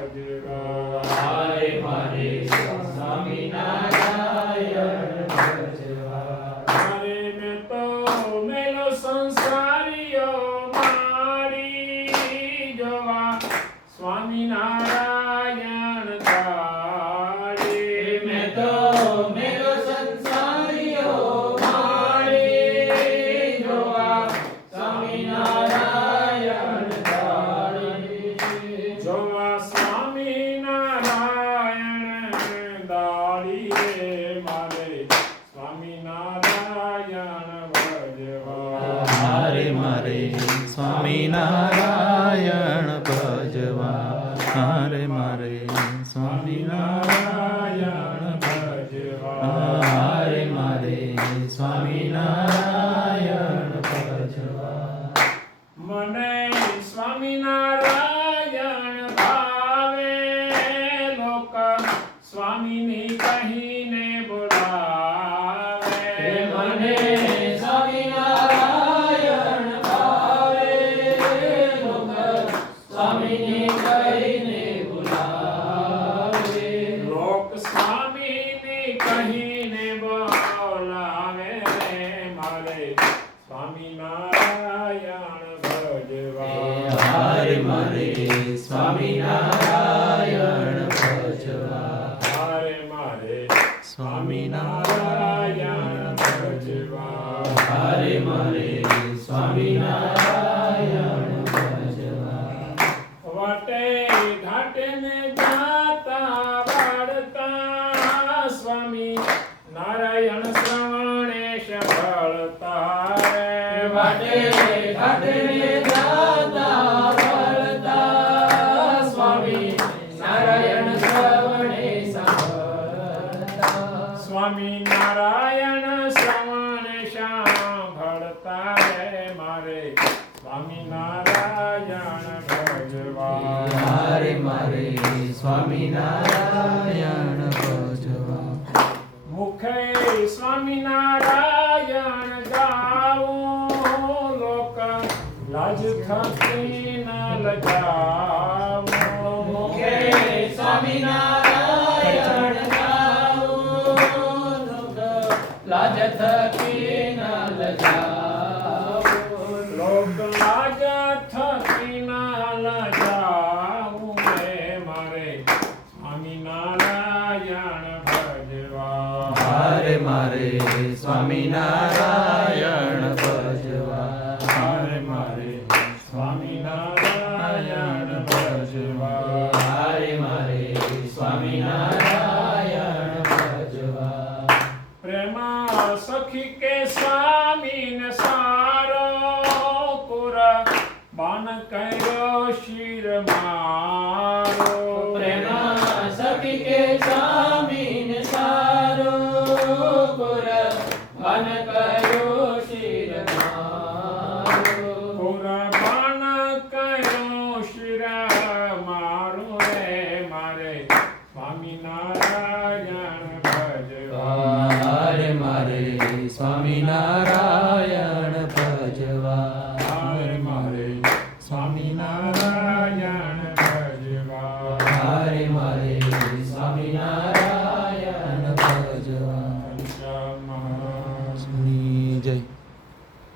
ભજવા હારે મારે સ્વામિનારાયણ ભજવા. મારે મેં તો મેલો સંસારીઓ મારી જોવા સ્વામિનારાયણ ધારે. મેં તો મેલો સંસારીઓ મારી જોવા સ્વામિનારાયણ ધારે. જોવા સ્વામિનારાયણ દાડી રે મારે સ્વામિનારાયણ ભજવા હારે મારે સ્વામિનારાયણ ભજવા. હારે મારે સ્વામિનારાયણ ભજવા હારે મારે સ્વામિનારાયણ ભજવા. મને સ્વામિનારાયણ ભાવે લોક સ્વામીની કહીને બોલાવે. મને સ્વામિનારાયણ ભાવે લોક સ્વામીને કહીને બોલાવે. લોક સ્વામીની કહીને બોલાવે મારે સ્વામિનારાયણ ભજવા હારે મારે સ્વામિનારાયણ ભજવા. હારે મારે સ્વામિનારાયણ ભજવા હારે મારે સ્વામિનારાયણ ભજવા. વાટે ઘાટે ને જાતા વાળતા સ્વામી નારાયણ શ્રવણે સફળતા રે. વાટે ઘાટે જાતા વળતા સ્વામી નારાયણ શ્રવણે સાંભળતા. સ્વામી નારાયણ શ્રવણે સાંભળતા રે મારે સ્વામી નારાયણ ભજવા હારે મારે સ્વામિનારાયણ ભજવા. મુખે સ્વામિનારાયણ ગાવું લોક લાજ થકી ન લજાવું. મુખે સ્વામિનારાયણ ગાવું લોક લાજ થકી ન લજાવું. લોક લાજ થકી ન લજાવું રે મારે સ્વામિનારાયણ ભજવા હારે મારે સ્વામિનારાયણ ભજવા. હારે મારે સ્વામિનારાયણ ભજવા હારે મારે સ્વામિનારાયણ ભજવા. પ્રેમા સખી કે સ્વામીને સારો પુર બાન કર્યો શિર મારો.